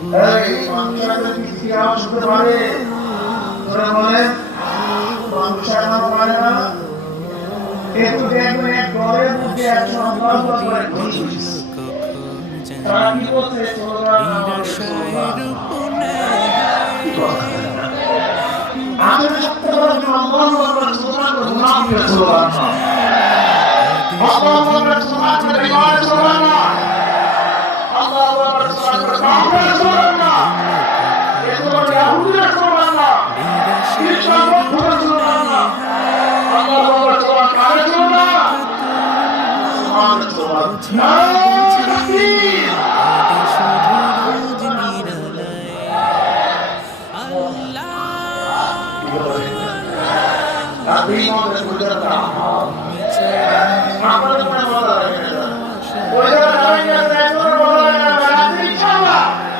এই মানুষের কি আওয়াজ শুনতে পারে? তোরা বলেন মানুষের নাম পারে না। কিন্তু দেখবেন এক ঘরের মধ্যে একজন আল্লাহ করে তারা কি বলছে? আমি থাকতে পারবো আল্লাহ আকবার সুবহানাল্লাহ নাম দিয়ে সুবহানাল্লাহ আল্লাহু আকবার সুবহানাল্লাহ ইমান সুবহানাল্লাহ আল্লাহু আকবার সুবহানাল্লাহ সুবহানাল্লাহ এগুলো ইয়াহুদিরা সুবহানাল্লাহ ইসলাম সুবহানাল্লাহ আল্লাহু আকবার সুবহানাল্লাহ সুবহানাল্লাহ সুবহানাল্লাহ